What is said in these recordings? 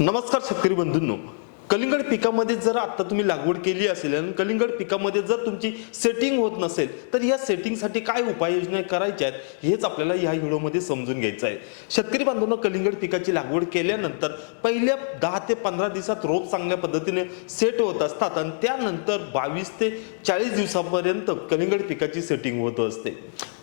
नमस्कार शेतकरी बंधूंनो. कलिंगड पिकामध्ये जर आता तुम्ही लागवड केली असेल आणि कलिंगड पिकामध्ये जर तुमची सेटिंग होत नसेल तर या सेटिंगसाठी काय उपाययोजना करायच्या आहेत हेच आपल्याला या व्हिडिओमध्ये समजून घ्यायचं आहे. शेतकरी बांधवांना कलिंगड पिकाची लागवड केल्यानंतर पहिल्या दहा ते पंधरा दिवसात रोप चांगल्या पद्धतीने सेट होत असतात आणि त्यानंतर बावीस ते चाळीस दिवसापर्यंत कलिंगड पिकाची सेटिंग होत असते.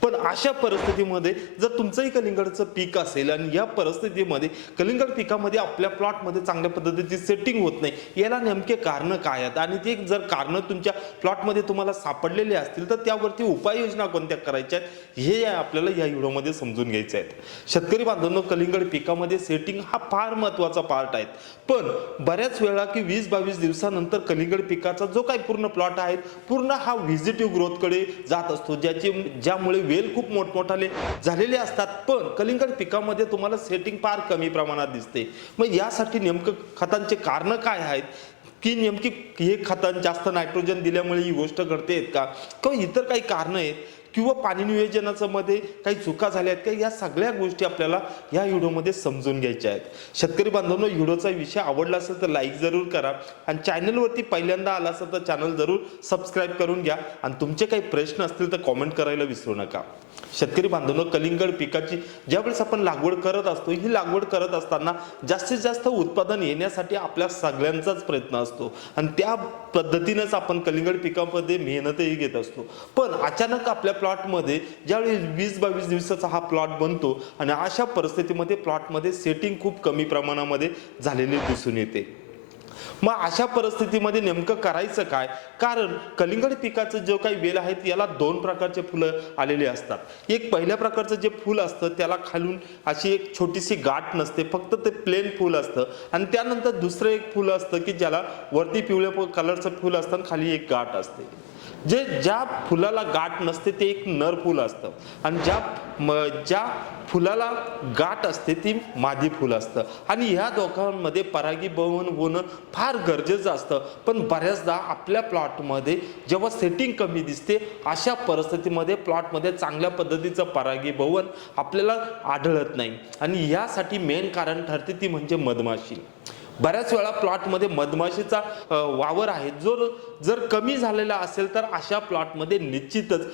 पण अशा परिस्थितीमध्ये जर तुमचंही कलिंगडचं पीक असेल आणि या परिस्थितीमध्ये कलिंगड पिकामध्ये आपल्या प्लॉटमध्ये चांगल्या पद्धतीची सेटिंग होत नाही याला नेमके कारण काय आहेत? आणि ते जर कारण तुमच्या प्लॉटमध्ये तुम्हाला सापडलेले असतील तर त्यावरती उपाययोजना कोणत्या करायच्या आहेत? हे आपल्याला या व्हिडिओमध्ये समजून घ्यायचे आहेत. शेतकरी बांधवांनो कलिंगड पिकामध्ये सेटिंग हा फार महत्त्वाचा पार्ट आहे. पण बऱ्याच वेळा की वीस बावीस दिवसानंतर कलिंगड पिकाचा जो काही पूर्ण प्लॉट आहे पूर्ण हा व्हिजिटिव्ह ग्रोथकडे जात असतो ज्याचे ज्यामुळे वेल खूप मोठमोठाले झालेले असतात पण कलिंगड पिकामध्ये तुम्हाला सेटिंग फार कमी प्रमाणात दिसते. मग यासाठी नेमकं खतांचे कारण काय आहेत? की नेमकी हे खतां जास्त नायट्रोजन दिल्यामुळे ही गोष्ट घडते का? किंवा इतर काही कारणं आहेत? किंवा पाणी नियोजनाचं मध्ये काही चुका झाल्या आहेत का? या सगळ्या गोष्टी आपल्याला या व्हिडिओमध्ये समजून घ्यायच्या आहेत. शेतकरी बांधवांनो व्हिडिओचा विषय आवडला असेल तर लाईक जरूर करा. आणि चॅनलवरती पहिल्यांदा आला असेल तर चॅनल जरूर सबस्क्राईब करून घ्या. आणि तुमचे काही प्रश्न असतील तर कॉमेंट करायला विसरू नका. शेतकरी बांधवांनो कलिंगड पिकाची ज्यावेळेस आपण लागवड करत असतो ही लागवड करत असताना जास्तीत जास्त उत्पादन येण्यासाठी आपल्या सगळ्यांचाच प्रयत्न असतो. आणि त्या पद्धतीनेच आपण कलिंगड पिकामध्ये मेहनतही घेत असतो. पण अचानक आपल्या प्लॉटमध्ये ज्यावेळी वीस बावीस दिवसाचा हा प्लॉट बनतो आणि अशा परिस्थितीमध्ये प्लॉटमध्ये सेटिंग खूप कमी प्रमाणामध्ये झालेली दिसून येते. मग अशा परिस्थितीमध्ये नेमकं करायचं काय? कारण कलिंगड पिकाचं जो काही वेल आहेत याला दोन प्रकारचे फुलं आलेली असतात. एक पहिल्या प्रकारचं जे फुल असतं त्याला खालून अशी एक छोटीशी गाठ नसते फक्त ते प्लेन फुल असतं. आणि त्यानंतर दुसरं एक फुल असतं की ज्याला वरती पिवळ्या कलरचं फुल असतं आणि खाली एक गाठ असते. जे ज्या फुलाला गाठ नसते ते एक नर फुल असतं. आणि ज्या ज्या फुलाला गाठ असते ती मादी फुल असतं. आणि ह्या दोघांमध्ये परागीभवन होणं फार गरजेचं असतं. पण बऱ्याचदा आपल्या प्लॉटमध्ये जेव्हा सेटिंग कमी दिसते अशा परिस्थितीमध्ये प्लॉटमध्ये चांगल्या पद्धतीचं परागीभवन आपल्याला आढळत नाही. आणि यासाठी मेन कारण ठरते ती म्हणजे मधमाशी. बऱ्याच वेळा प्लॉटमध्ये मधमाशीचा वावर आहे. जो जर कमी झालेला असेल तर अशा प्लॉटमध्ये निश्चितच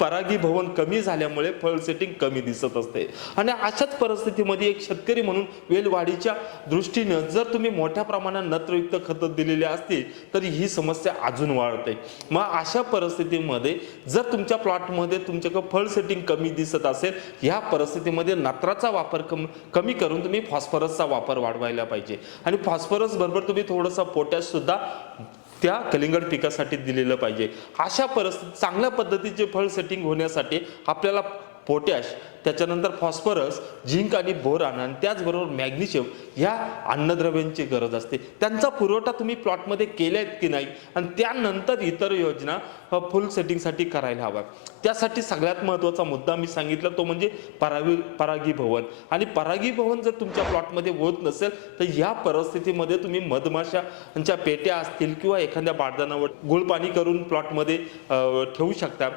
परागीभवन कमी झाल्यामुळे फळ सेटिंग कमी दिसत असते. आणि अशाच परिस्थितीमध्ये एक शेतकरी म्हणून वेलवाढीच्या दृष्टीनं जर तुम्ही मोठ्या प्रमाणात नत्रयुक्त खतं दिलेली असतील तर ही समस्या अजून वाढते. मग अशा परिस्थितीमध्ये जर तुमच्या प्लॉटमध्ये तुमच्याकडे फळ सेटिंग कमी दिसत असेल ह्या परिस्थितीमध्ये नत्राचा वापर कम कमी करून तुम्ही फॉस्फरसचा वापर वाढवायला पाहिजे. आणि फॉस्फरस बरोबर तुम्ही थोडंसं पोटॅश सुद्धा त्या कलिंगड पिकासाठी दिलेलं पाहिजे. अशा परिस्थिती चांगल्या पद्धतीचे फळ सेटिंग होण्यासाठी आपल्याला पोटॅश त्याच्यानंतर फॉस्फरस झिंक आणि बोरान आणि त्याचबरोबर मॅग्नेशियम ह्या अन्नद्रव्यांची गरज असते. त्यांचा पुरवठा तुम्ही प्लॉटमध्ये केला आहेत की नाही? आणि त्यानंतर इतर योजना फुल सेटिंगसाठी करायला हवा त्यासाठी सगळ्यात महत्त्वाचा मुद्दा मी सांगितला तो म्हणजे परागी परागीभवन आणि परागीभवन जर तुमच्या प्लॉटमध्ये होत नसेल तर ह्या परिस्थितीमध्ये तुम्ही मधमाशांच्या पेट्या असतील किंवा एखाद्या बारदानावर गुळ पाणी करून प्लॉटमध्ये ठेवू शकता.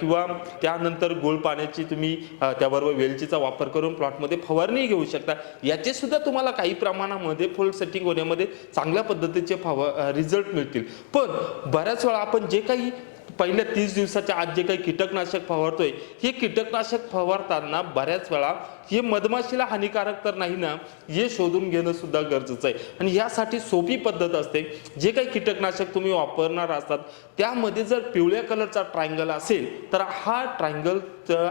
किंवा त्यानंतर गुळ पाण्याची तुम्ही त्याबरोबर वेलचीचा वापर करून प्लॉटमध्ये फवारणी घेऊ शकता. याचे सुद्धा तुम्हाला काही प्रमाणामध्ये फुल सेटिंग होण्यामध्ये चांगल्या पद्धतीचे फवा रिझल्ट मिळतील. पण बऱ्याच वेळा आपण जे काही पहिल्या तीस दिवसाच्या आत जे काही कीटकनाशक फवारतोय हे कीटकनाशक फवारताना बऱ्याच वेळा हे मधमाशीला हानिकारक तर नाही ना हे शोधून घेणं सुद्धा गरजेचं आहे. आणि यासाठी सोपी पद्धत असते जे काही कीटकनाशक तुम्ही वापरणार असतात त्यामध्ये जर पिवळ्या कलरचा ट्रायंगल असेल तर हा ट्रायंगल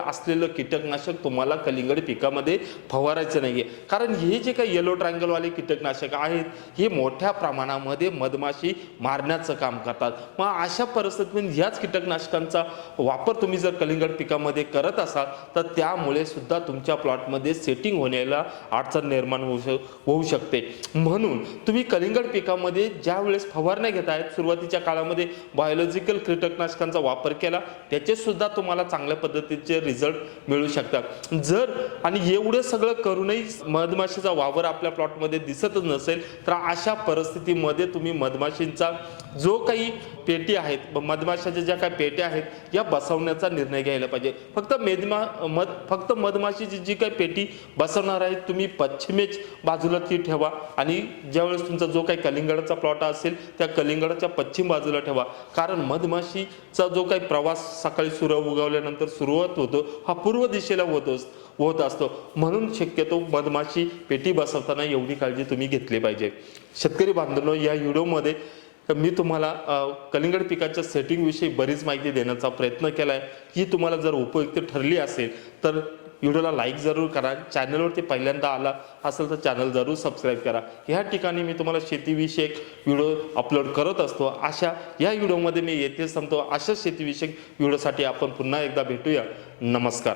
असलेलं कीटकनाशक तुम्हाला कलिंगड पिकामध्ये फवारायचं नाहीये. कारण हे जे काही येलो ट्रायंगलवाले कीटकनाशक आहेत हे मोठ्या प्रमाणामध्ये मधमाशी मारण्याचं काम करतात. मग अशा परिस्थितीत ह्याच कीटकनाशकांचा वापर तुम्ही जर कलिंगड पिकामध्ये करत असाल तर त्यामुळे सुद्धा तुमच्या प्लॉटमध्ये सेटिंग होण्याला अडचण निर्माण होऊ शक होऊ शकते. म्हणून तुम्ही कलिंगड पिकामध्ये ज्या वेळेस फवारण्या घेत आहेत सुरुवातीच्या काळामध्ये बायोलॉजिकल कीटकनाशकांचा वापर केला त्याचे सुद्धा तुम्हाला चांगल्या पद्धतीचे रिझल्ट मिळू शकतात. जर आणि एवढं सगळं करूनही मधमाशीचा वावर आपल्या प्लॉटमध्ये दिसतच नसेल तर अशा परिस्थितीमध्ये तुम्ही मधमाशींचा जो काही पेटी आहेत मधमाशाच्या ज्या काही पेट्या आहेत या बसवण्याचा निर्णय घ्यायला पाहिजे. फक्त मेदमा मध फक्त मधमाशीची जी काही पेटी बसवणार आहे तुम्ही पश्चिमेच बाजूला ती ठेवा आणि ज्यावेळेस तुमचा जो काही कलिंगडाचा प्लॉट असेल त्या कलिंगडाच्या पश्चिम बाजूला ठेवा. कारण मधमाशीचा जो काही प्रवास सकाळी सूर्य उगवल्यानंतर सुरुवात होतो हा पूर्व दिशेला होतो होत असतो. म्हणून शक्यतो मधमाशी पेटी बसवताना एवढी काळजी तुम्ही घेतली पाहिजे. शेतकरी बांधवांनो या व्हिडिओमध्ये तर मी तुम्हाला कलिंगड पिकाच्या सेटिंगविषयी बरीच माहिती देण्याचा प्रयत्न केला आहे ही तुम्हाला जर उपयुक्त ठरली असेल तर व्हिडिओला लाईक जरूर करा. चॅनलवरती पहिल्यांदा आला असेल तर चॅनल जरूर सबस्क्राईब करा. ह्या ठिकाणी मी तुम्हाला शेतीविषयक व्हिडिओ अपलोड करत असतो. अशा या व्हिडिओमध्ये मी येथे सांगतो अशाच शेतीविषयक व्हिडिओसाठी आपण पुन्हा एकदा भेटूया. नमस्कार.